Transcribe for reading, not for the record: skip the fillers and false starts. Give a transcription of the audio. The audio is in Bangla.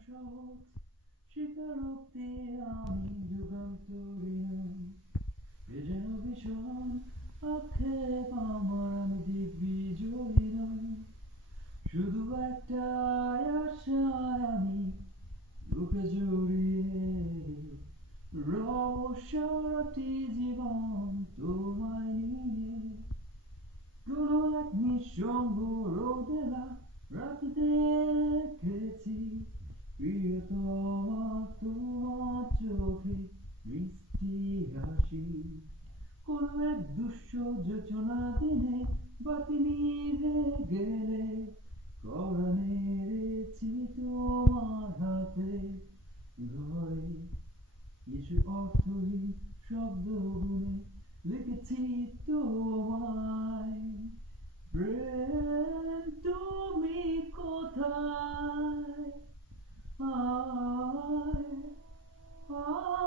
সহজ স্বীকারোক্তি আমি যুগান্তরী নই এ যেন ভীষণ আক্ষেপ আমার আমি দিগ্বিজয়ী নই শুধু একটা আশায় আমি বুকে জড়িয়ে রহস্যটি জীবন তোমায় নিয়ে কোনো এক নিঃসঙ্গ রোদেলা রাত দেখেছি প্রিয়তমা তোমার চোখে মিষ্টি হাসি কোনো এক দুঃসহ্য জোছনা দিনে বাতি নিভে গেলে কড়া নেড়েছি তোমার হাতে ঘরে কিছু অর্থহীন শব্দ গুনে লিখেছি তোমায় প্রেম তুমি কোথায় আয় আয়